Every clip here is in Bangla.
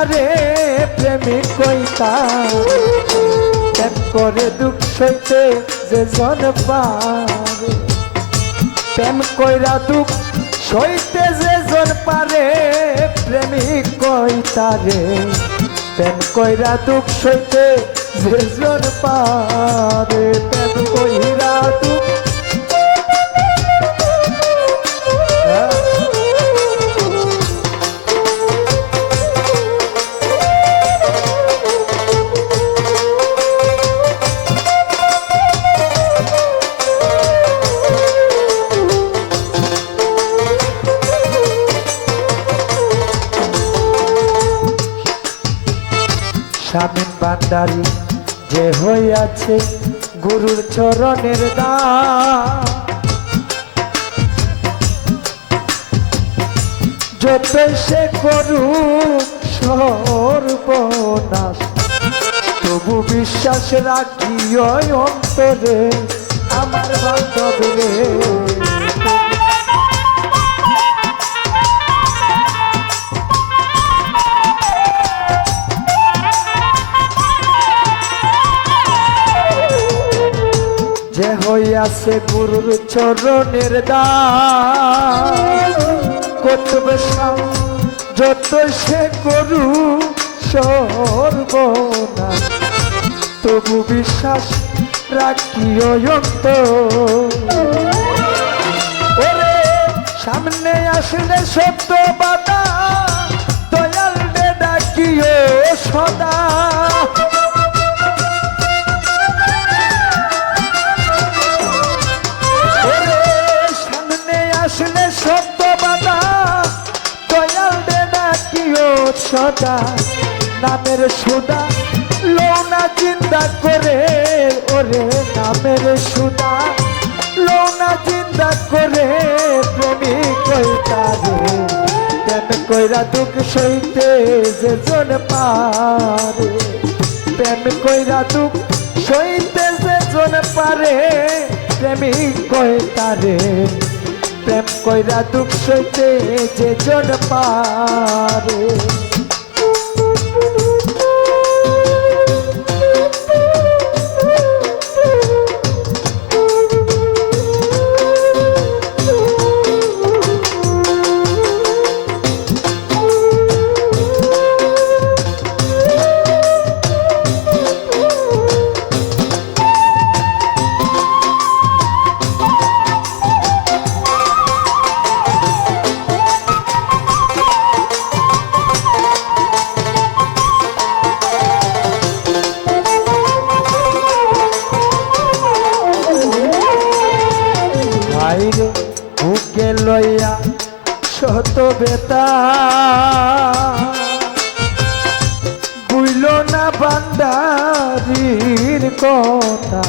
তারে প্রেমিক কইতা প্রেম করে দুঃখ সইতে যে জন পারে প্রেম কইরা দুঃখ সইতে যে জন পারে প্রেমিক কইতা রে প্রেম কইরা দুঃখ সইতে যে জন পারে প্রেম কইরা দুঃখ শামীম ভান্ডারী যে হইয়াছে গুরুর চরণের দাস যত সে করুক সর্বনাশ তবু বিশ্বাস রাখি ওই অন্তরে আমার বান্ধব রে যে হইয়াছে গুরুর চরণের দাস কতবে যত সে করু সর্বনাশ তবু বিশ্বাস রাখিও ওরে সামনে আসলে সত্য বাধা দয়াল রে ডাকিও সদা আসলে সত্য বাধা দয়াল দে ডাকিও সদা নামের সুদা লৌনা চিন্তা করে ওরে নামের সুদা লৌনা চিন্তা করে প্রেমিক কইতা রে প্রেম কইরা দুঃখ সইতে যে জন পারে প্রেম কইরা দুঃখ সইতে যে জন পারে প্রেমিক কইতা রে প্রেম কইরা দুঃখ সইতে যে জন পারে বুকে লইয়া শত বেতা বুইল না ভান্ডারীর কথা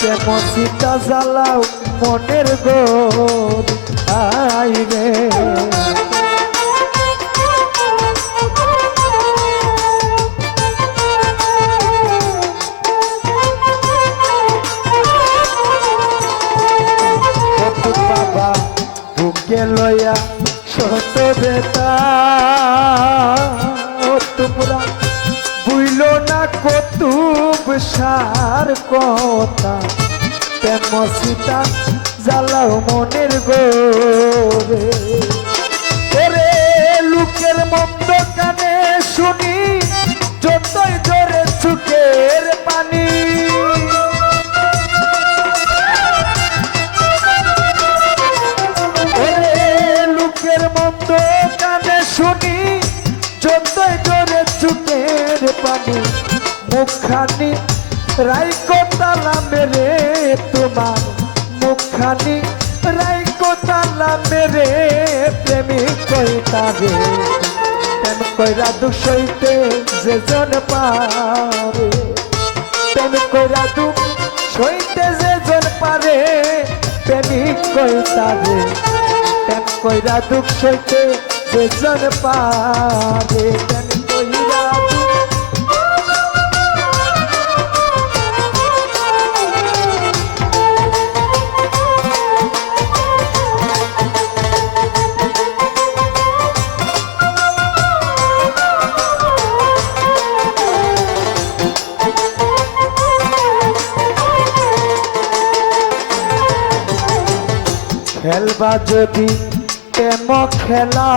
কেমন সীতা জ্বালাও মনের গোর আইরে লইয়া শত বেতা তোমরা বুইল না কতুব সার কথা প্রেম সীতা জ্বালাও মনের গোরে ওরে লোকের মন্দ কানে শুনি যতই জোরে চোখের পানি মন্দ কানে শুনি যতই জোরে চোখের পানি মুখখানি রাইকো তালা মেরে তোমার মুখখানি রাইকো তালা মেরে প্রেমিক কইতা রে প্রেম কইরা দুঃখ সইতে যে জন পারে প্রেম কইরা দুঃখ সইতে যে জন পারে প্রেমিক কইতা রে প্রেম কইরা দুঃখ সইতে যে জন পারে প্রেম কইরা খেলবা যদি প্রেম খেলা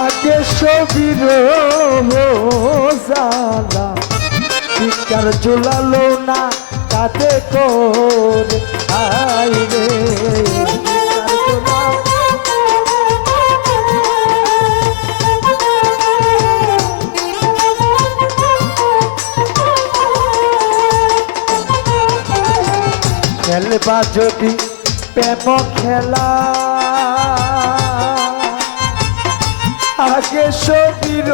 আগে সবির জালা পিকার জুলালো না কাঁদে করে আই রে খেলবা যদি প্রেম খেলা আগে সবির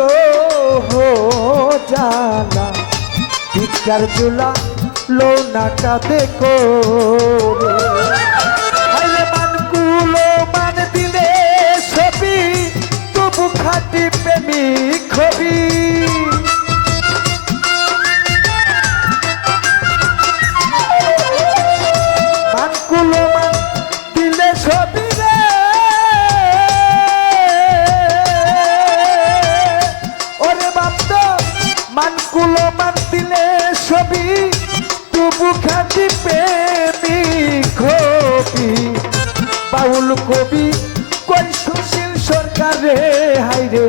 জালা পিকার জুলা লো না কাঁদে করে আরে মানগুলো মান দিলে ছবি তবু খাটি প্রেমিক হবি মানগুলো মান দিলে ছবি রে ওরে বাপ্ত মানগুলো মান দিলে ছবি তবু খাটি প্রেমিক হবি বাউল কবি কই সুশীল সরকারে হাইরে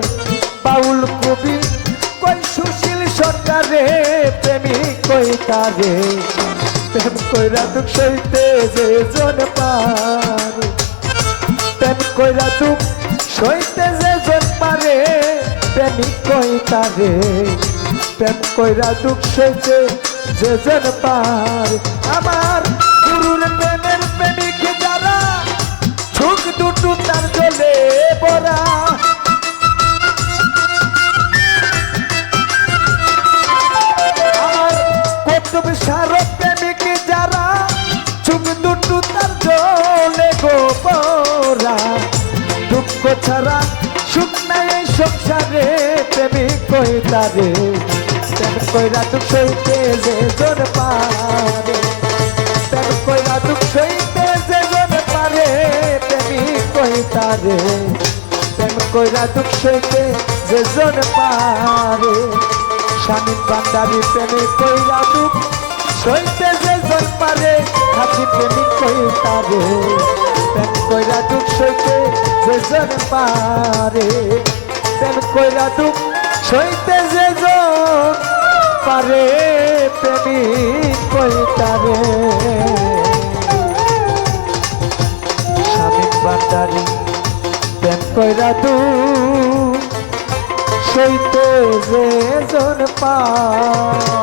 বাউল কবি কই সুশীল সরকারে প্রেমিক কই তারে প্রেম কইরা দুঃখ সইতে যে জন পারে প্রেম কইরা দুঃখ সইতে যে জন পারে প্রেমিক কই তারে প্রেম কইরা দুঃখ সইতে যে জন পারে আমার গুরুর প্রেমের প্রেমিক যারা ঝুঁক দুটু তার জলে বরা আমার কৌতুব সারক প্রেমিক যারা ঝুঁক দুটু তার জলে গো বরা দুঃখ ছাড়া সুখ নাই এই সংসারে প্রেমিক কই তারে প্রেম কইরা দুঃখ সইতে যে জন পারে প্রেম কইরা দুঃখ সইতে যে জন পারে প্রেমিক কই তারে প্রেম কইরা দুঃখ সইতে যে জন পারে স্বামীন ভান্ডারী প্রেমিক কইরা দুঃখ সইতে যে জন পারে খাঁটি প্রেমিক কই তারে প্রেম কইরা দুঃখ সইতে যে জন পারে প্রেম কইরা দুঃখ সইতে যে জন পারে প্রেমিক কই তারে স্বামীন ভান্ডারী প্রেম কইরা দুঃখ সইতে যে জন পারে